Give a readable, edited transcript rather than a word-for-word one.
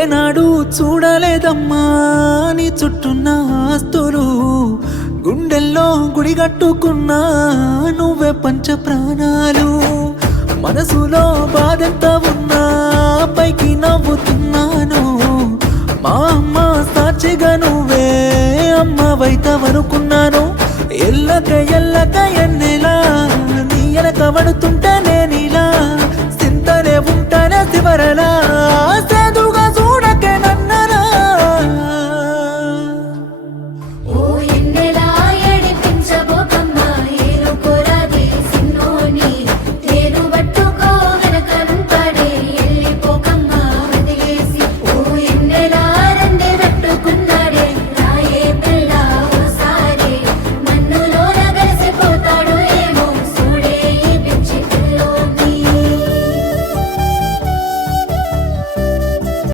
ఏనాడు చూడలేదమ్మా నీ చుట్టూన్న ఆస్తులు గుండెల్లో గుడిగట్టుకున్నా నువ్వే పంచ ప్రాణాలు మనసులో బాధెంత ఉన్నా పైకి నవ్వుతున్నాను మా అమ్మ సాక్షిగా నువ్వే అమ్మవైతవనుకున్నాను ఎల్లక ఎన్నెలా నీ ఎనక పడుతున్నా